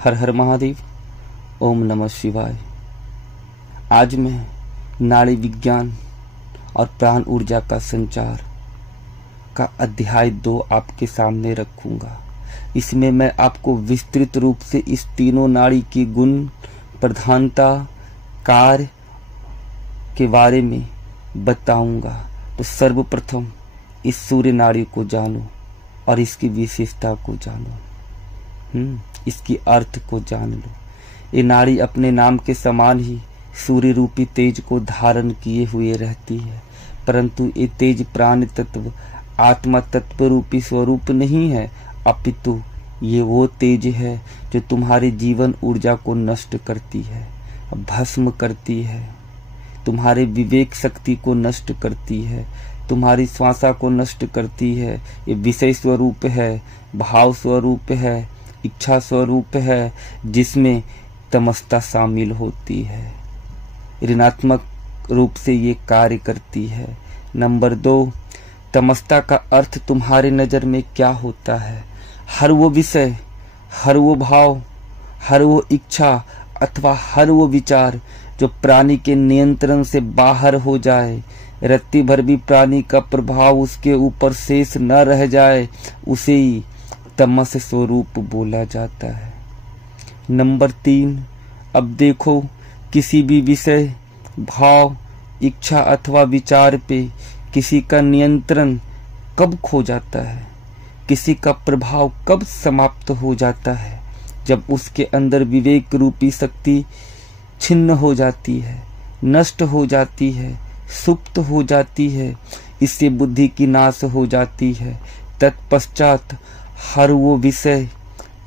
हर हर महादेव। ओम नमः शिवाय। आज मैं नाड़ी विज्ञान और प्राण ऊर्जा का संचार का अध्याय 2 आपके सामने रखूंगा। इसमें मैं आपको विस्तृत रूप से इस तीनों नाड़ी की गुण, प्रधानता, कार्य के बारे में बताऊंगा। तो सर्वप्रथम इस सूर्य नाड़ी को जानो और इसकी विशेषता को जानो, इसकी अर्थ को जान लो। ये नाड़ी अपने नाम के समान ही सूर्य रूपी तेज को धारण किए हुए रहती है, परंतु ये तेज प्राण तत्व, आत्मा तत्व रूपी स्वरूप नहीं है, अपितु ये वो तेज है जो तुम्हारी जीवन ऊर्जा को नष्ट करती है, भस्म करती है, तुम्हारे विवेक शक्ति को नष्ट करती है, तुम्हारी श्वासा को नष्ट करती है। ये विषय स्वरूप है, भाव स्वरूप है, इच्छा स्वरूप है, जिसमें तमस्ता शामिल होती है। ऋणात्मक रूप से ये कार्य करती है। नंबर 2, तमस्ता का अर्थ तुम्हारे नजर में क्या होता है? हर वो विषय, हर वो भाव, हर वो इच्छा अथवा हर वो विचार जो प्राणी के नियंत्रण से बाहर हो जाए, रत्ती भर भी प्राणी का प्रभाव उसके ऊपर शेष न रह जाए, उसे ही तमस स्वरूप बोला जाता है। नंबर 3, अब देखो, किसी भी विषय, भाव, इच्छा अथवा विचार पे किसी का नियंत्रण कब खो जाता है, किसी का प्रभाव कब समाप्त हो जाता है? जब उसके अंदर विवेक रूपी शक्ति छिन्न हो जाती है, नष्ट हो जाती है, सुप्त हो जाती है, इससे बुद्धि की नाश हो जाती है। तत्पश्चात हर वो विषय,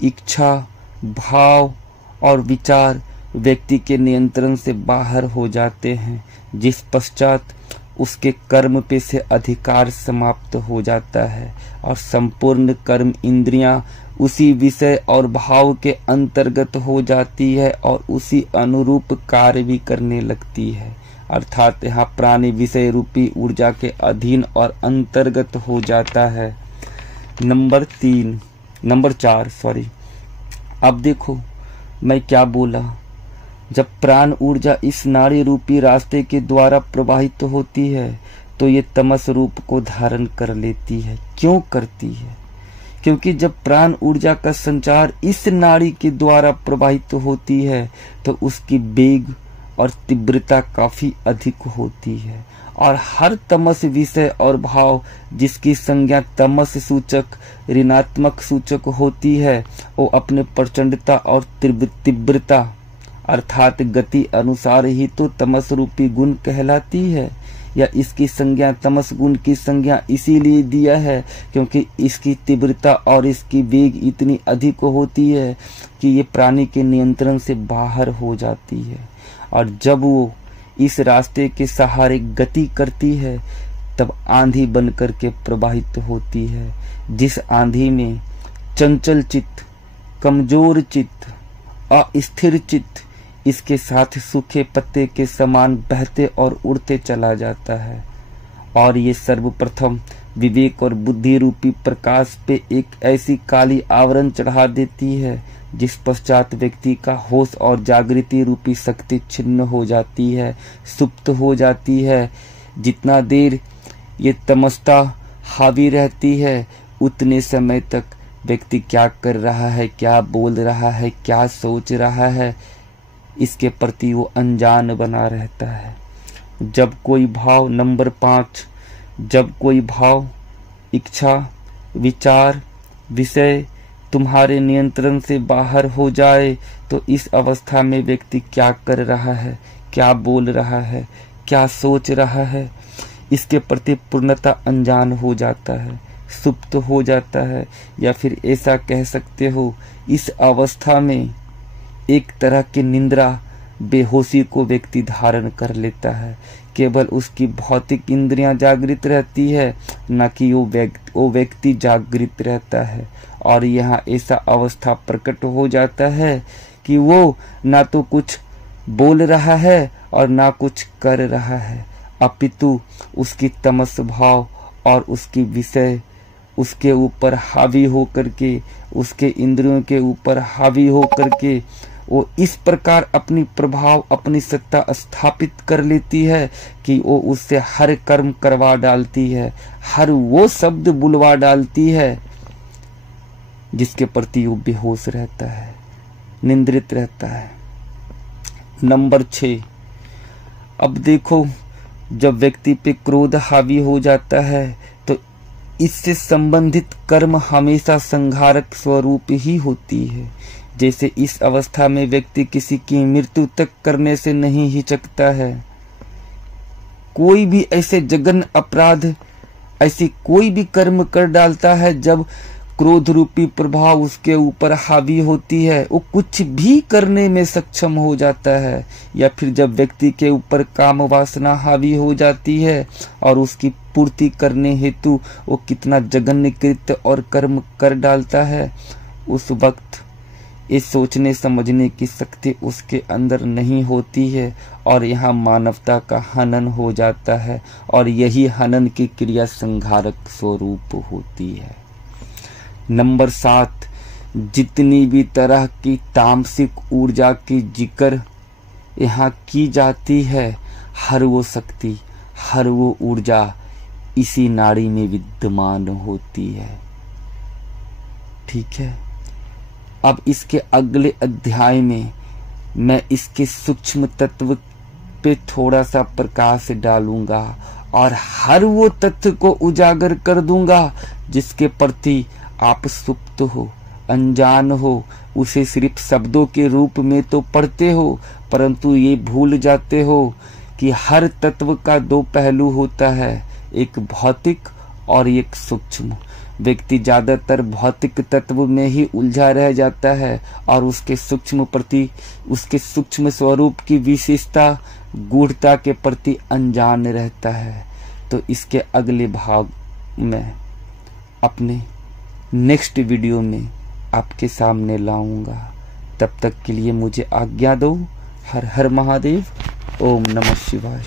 इच्छा, भाव और विचार व्यक्ति के नियंत्रण से बाहर हो जाते हैं, जिस पश्चात उसके कर्म पे से अधिकार समाप्त हो जाता है और संपूर्ण कर्म इंद्रियां उसी विषय और भाव के अंतर्गत हो जाती है और उसी अनुरूप कार्य भी करने लगती है। अर्थात यहाँ प्राणी विषय रूपी ऊर्जा के अधीन और अंतर्गत हो जाता है। नंबर 4 अब देखो मैं क्या बोला। जब प्राण ऊर्जा इस नाड़ी रूपी रास्ते के द्वारा प्रवाहित होती है तो ये तमस रूप को धारण कर लेती है। क्यों करती है? क्योंकि जब प्राण ऊर्जा का संचार इस नाड़ी के द्वारा प्रवाहित होती है तो उसकी वेग और तीव्रता काफी अधिक होती है और हर तमस विषय और भाव जिसकी संज्ञा तमस सूचक, ऋणात्मक सूचक होती है, वो अपने प्रचंडता और तीव्रता अर्थात गति अनुसार ही तो तमस रूपी गुण कहलाती है। या इसकी संज्ञा तमस गुण की संज्ञा इसीलिए दिया है क्योंकि इसकी तीव्रता और इसकी वेग इतनी अधिक होती है कि ये प्राणी के नियंत्रण से बाहर हो जाती है। और जब वो इस रास्ते के सहारे गति करती है तब आंधी बनकर के प्रवाहित होती है, जिस आंधी में चंचल चित्त, कमजोर चित्त, अस्थिर चित्त इसके साथ सूखे पत्ते के समान बहते और उड़ते चला जाता है। और ये सर्वप्रथम विवेक और बुद्धि रूपी प्रकाश पे एक ऐसी काली आवरण चढ़ा देती है जिस पश्चात व्यक्ति का होश और जागृति रूपी शक्ति छिन्न हो जाती है, सुप्त हो जाती है। जितना देर ये तमस्ता हावी रहती है उतने समय तक व्यक्ति क्या कर रहा है, क्या बोल रहा है, क्या सोच रहा है, इसके प्रति वो अनजान बना रहता है। जब कोई भाव, नंबर 5, जब कोई भाव, इच्छा, विचार, विषय तुम्हारे नियंत्रण से बाहर हो जाए तो इस अवस्था में व्यक्ति क्या कर रहा है, क्या बोल रहा है, क्या सोच रहा है, इसके प्रति पूर्णतः अनजान हो जाता है, सुप्त हो जाता है। या फिर ऐसा कह सकते हो, इस अवस्था में एक तरह की निंद्रा, बेहोशी को व्यक्ति धारण कर लेता है। केवल उसकी भौतिक इंद्रियां जागृत रहती है, न कि वो व्यक्ति जागृत रहता है। और यहाँ ऐसा अवस्था प्रकट हो जाता है कि वो ना तो कुछ बोल रहा है और ना कुछ कर रहा है, अपितु उसकी तमस भाव और उसकी विषय उसके ऊपर हावी हो करके, उसके इंद्रियों के ऊपर हावी हो करके वो इस प्रकार अपनी प्रभाव, अपनी सत्ता स्थापित कर लेती है कि वो उससे हर कर्म करवा डालती है, हर वो शब्द बुलवा डालती है जिसके प्रति वो बेहोश रहता है, निंद्रित रहता है। नंबर 6, अब देखो, जब व्यक्ति पे क्रोध हावी हो जाता है तो इससे संबंधित कर्म हमेशा संहारक स्वरूप ही होती है। जैसे इस अवस्था में व्यक्ति किसी की मृत्यु तक करने से नहीं हिचकता है। कोई भी ऐसे जघन्य अपराध, ऐसी कोई भी कर्म कर डालता है जब क्रोध रूपी प्रभाव उसके ऊपर हावी होती है, वो कुछ भी करने में सक्षम हो जाता है। या फिर जब व्यक्ति के ऊपर काम वासना हावी हो जाती है और उसकी पूर्ति करने हेतु वो कितना जघन्य कृत्य और कर्म कर डालता है, उस वक्त ये सोचने समझने की शक्ति उसके अंदर नहीं होती है और यहाँ मानवता का हनन हो जाता है, और यही हनन की क्रिया संहारक स्वरूप होती है। नंबर 7, जितनी भी तरह की तामसिक ऊर्जा की जिक्र यहाँ की जाती है, हर वो शक्ति, हर वो ऊर्जा इसी नाड़ी में विद्यमान होती है। ठीक है, अब इसके अगले अध्याय में मैं इसके सूक्ष्म तत्व पे थोड़ा सा प्रकाश डालूंगा और हर वो तथ्य को उजागर कर दूंगा जिसके प्रति आप सुप्त हो, अनजान हो, उसे सिर्फ शब्दों के रूप में तो पढ़ते हो, परंतु ये भूल जाते हो कि हर तत्व का 2 पहलू होता है, एक भौतिक और एक सूक्ष्म। व्यक्ति ज्यादातर भौतिक तत्व में ही उलझा रह जाता है और उसके सूक्ष्म प्रति, उसके सूक्ष्म स्वरूप की विशेषता, गूढ़ता के प्रति अनजान रहता है। तो इसके अगले भाग में अपने नेक्स्ट वीडियो में आपके सामने लाऊंगा। तब तक के लिए मुझे आज्ञा दो। हर हर महादेव। ओम नमः शिवाय।